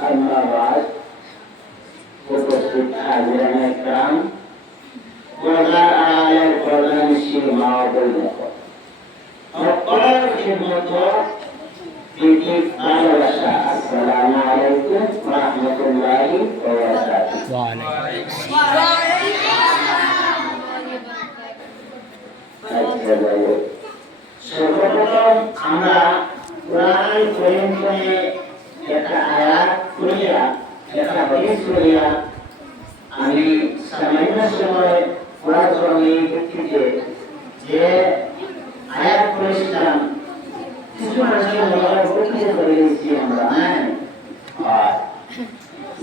ধন্যবাদ। উপস্থিত হাজিরান একরাম, পর্দার আড়ালের পর্দানিশীল মা ও বোনেরা, সকলের খিদমত প্রীতি ভালোবাসা। আসসালামু আলাইকুম ওয়া রাহমাতুল্লাহি ওয়া বারাকাতুহু। ওয়া আলাইকুম আসসালাম। সর্বপ্রথম আমরা কুরআনুল কারীম থেকে একটা আয়াত পড়িয়া, একটা হাদিস পড়িয়া আমি সামান্য সময় পড়ার জন্য এই ভিত্তিতে যে আয়াত পড়েছিলাম কিছু মানুষের মনে প্রতিষ্ঠা করে দিচ্ছি আমরা। আর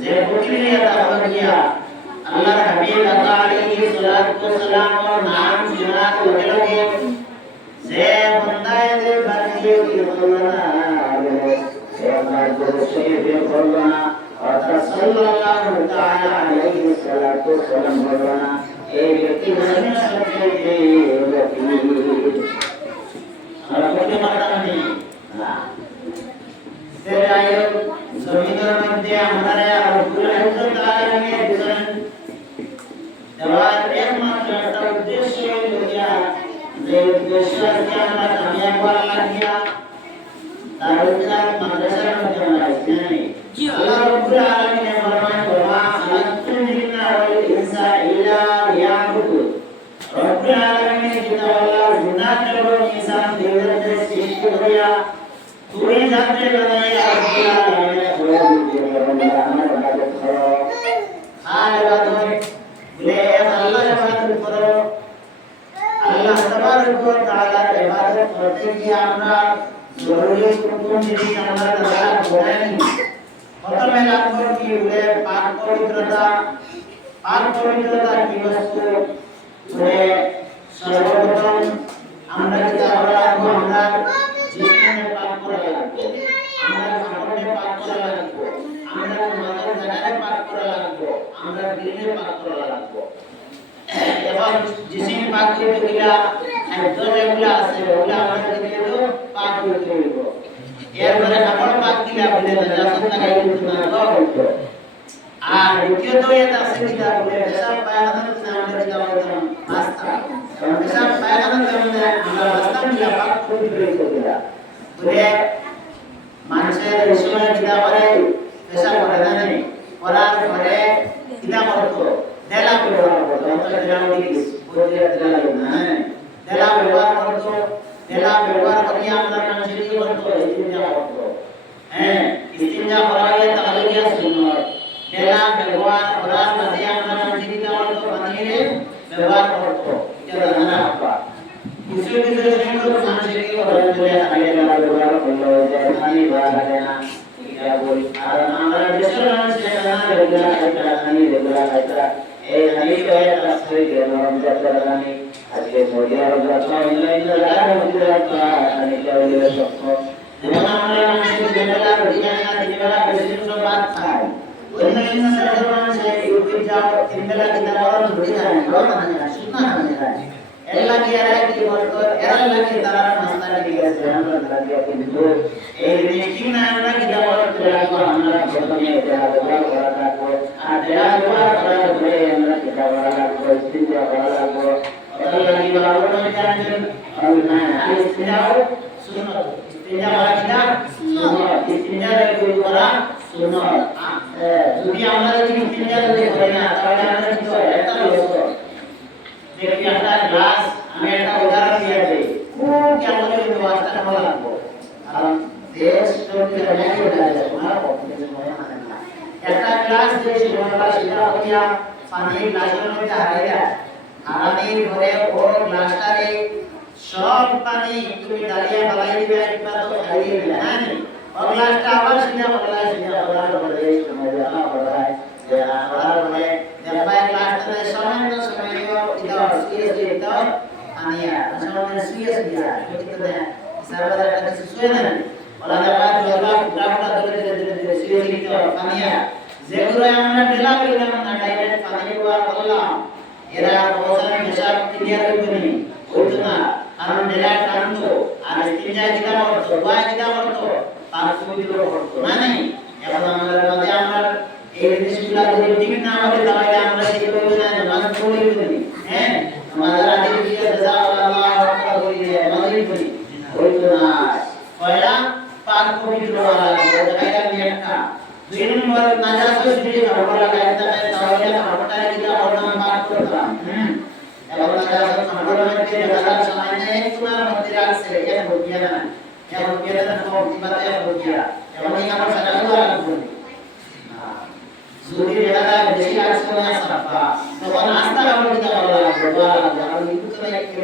যে প্রক্রিয়াটা হলো গিয়া আল্লাহর হাবিব আলাইহি সাল্লাতু ওয়াসালামের নাম শোনার লগে লগে যে বান্দায় যে বানিয়ে দিল না একবার করে শরীফে বলল না, অর্থাৎ সাল্লাল্লাহু তাআলা আলাইহি সাল্লাতু ওয়াসালাম বলল না, এই ব্যক্তি জমিনের সবচেয়ে ব্যক্তি আমরা করতে পারতাম না। সেটাই জমিনের মধ্যে আমাদের রব্বুল ইজ্জত আলামিনের দিলেন দেওয়ার একমাত্র একটা উদ্দেশ্য হলো যে উদ্দেশ্যকে আমরা কামিয়াব করার লাগিয়া তার উদ্দেশ্য মাদ্রাসার মধ্যে আমরা জানি। আল্লাহ রব্বুল আলামিন ফরমান ওয়া খালাকুল জিন্না ওয়াল ইনসা ইল্লা লিয়াবুদুন। রব্বুল আলামিন যেটা আল্লাহ জিন্নাত এবং ইনসান দুইজনের সৃষ্টি করিয়া দুই জাতির বানাইয়া রব্বুল আলামিনের বলে আমার ইবাদত করো। আর ইবাদত বলে আল্লাহ ইবাদত করো। আল্লাহ তাবারক ওয়া তাআলার ইবাদত করতে গিয়ে আমরা জরুরি কোন জিনিস আমরা দ্বারা করেন। প্রথমে লাগবে কি বলে পাক পবিত্রতা। পাক পবিত্রতা কি বস্তু বলে সর্বপ্রথম আমরা যেটা রাখবো আমরা জিসমানে পাক করা লাগবে, আমরা কাপড়ে পাক করা লাগবে, আমরা মাথার জায়গায় পাক করা লাগবে, আমরা দিলে পাক করা লাগবে। এবং জিসিম পাক করতে গেলে খাদ্য যেগুলো আছে ওগুলো আমাদের দিলেও পাক করতে হইব। এরপরে কাপড় পাক দিলে বলে নাজাসত লাগাই দিতে না হইব। আর দ্বিতীয়ত এটা আছে যেটা বলে পেশাব পায়খানা থেকে আমরা যেটা বলতাম রাস্তা, পেশাব পায়খানা থেকে আমরা রাস্তা মিলা পাক করতে হইব। বলে মানুষের এই সময় যেটা করে পেশাব করে না নেই করার পরে যেটা করতো দেলা ব্যবহার করতো, আমরা দেলা বলি বলতে দেলা না দেলা ব্যবহার করতো। দেলা ব্যবহার করিয়া আমরা মানুষের কি করতো ইস্তিনজা করতো। ইস্তিনজা করা হলে তাহলে কি সুন্নাত। দেলা ব্যবহার করার পরে আমরা মানুষের কি করতো পানিরে ব্যবহার করতো। এটা জানা আপা কিছু কিছু জিনিস মানুষের কি করে বলে আগে দেলা ব্যবহার করলো যে পানি ভরা লাগে না এটা বলি। আর আমরা দেশের মানুষ না রেগুলার খাইতা পানি রেগুলার খাইতা এই হানি কয়ে রাস্তায় গেল রমজান রানি আজকে সৌদি আরব যাত্রা অনলাইন লাগানো হচ্ছে পানি চাইলে সব যেমন আমরা মানুষের বেলা রোজিনা দিনবেলা বেশি ভাত খাই অনলাইন সাধারণ মানুষ ইউটিউব যাও তিনবেলা কিতাব রোজি খায় না সুন্নাহ মানে খায় এলা কি এরা কি বলতো এরা লাগে তারা নাস্তা দিয়ে গেছে আমরা লাগে কিন্তু এই মিটিং না আমরা কিতাব পড়া আমরা প্রথমে এটা ব্যবহার করা থাকবো আর যারা ব্যবহার করার পরে আমরা কিতাব পড়া লাগবো ইস্তিনজা করা লাগবো আল্লাহ কি বলা জানেন না ইস্তিনজা সুন্নাত ইস্তিনজা করা কিতাব সুন্নাত ইস্তিনজা করা সুন্নাত যদি আমরা যদি ইস্তিনজা করি না তাহলে আমরা কি হবে একটা লস দেখি একটা গ্লাস আমি একটা উদাহরণ দিয়ে দেই খুব কেমন ব্যবস্থা করা লাগবে কারণ দেশ চলতে অনেক লাগে তোমার কম্পিটিশন হয় না একটা গ্লাস দিয়ে সেটা সেটা হইয়া পানি গ্লাসের মধ্যে হারাইয়া হারানির পরে ও গ্লাসটারে সব পানি তুমি দাঁড়িয়ে ফেলাই দিবে একবার তো হারিয়ে দিলে হ্যাঁ ও গ্লাসটা আবার সিধা বলার পরে এই সময় জানা পড়ায় যে আবার বলে দেখবা গ্লাসটা সামান্য সময় নিও এটা সিরিয়াস দিতে আনিয়া সামান্য সিরিয়াস দিয়া এটা সার্ভার একটা কিছু শুয়ে না ওলা দেখবা গ্লাসটা ধরে সিরিয়াস দিতে আনিয়া যেগুলো আমরা ঢেলা দিলাম না ডাইরেক্ট পানি ব্যবহার করলাম এরা অবসান হিসাব ক্লিয়ার করবে নি হইতো না পবিত্র করতো মানে এখন আমাদের মধ্যে আমরা এই জিনিসগুলো যদি ঠিক না হবে তাহলে আমরা সেই পরিমাণে নামাজ পড়ি করি হ্যাঁ আমাদের আগে দিয়ে আল্লাহু আকবার বলি নামাজই পড়ি হইতো না পয়লা পাক পবিত্র হওয়া জায়গা একটা দুই নম্বর নাজাত যদি আমরা লাগাইতে তাহলে আমরা এটা অর্জন পাক করতাম এবং নাজাত আমরা মধ্যে নাজাত সময় নেই তোমার মধ্যে রাখছে এটা বুঝিয়া না এটা বুঝিয়া না প্রতিবাদে বুঝিয়া এবং এই আমরা সাজানো লাগবে যদি এটা বেশি আসছে না সাফা তখন আস্থা আমরা দিতে পারবো আমরা কিন্তু তো একটা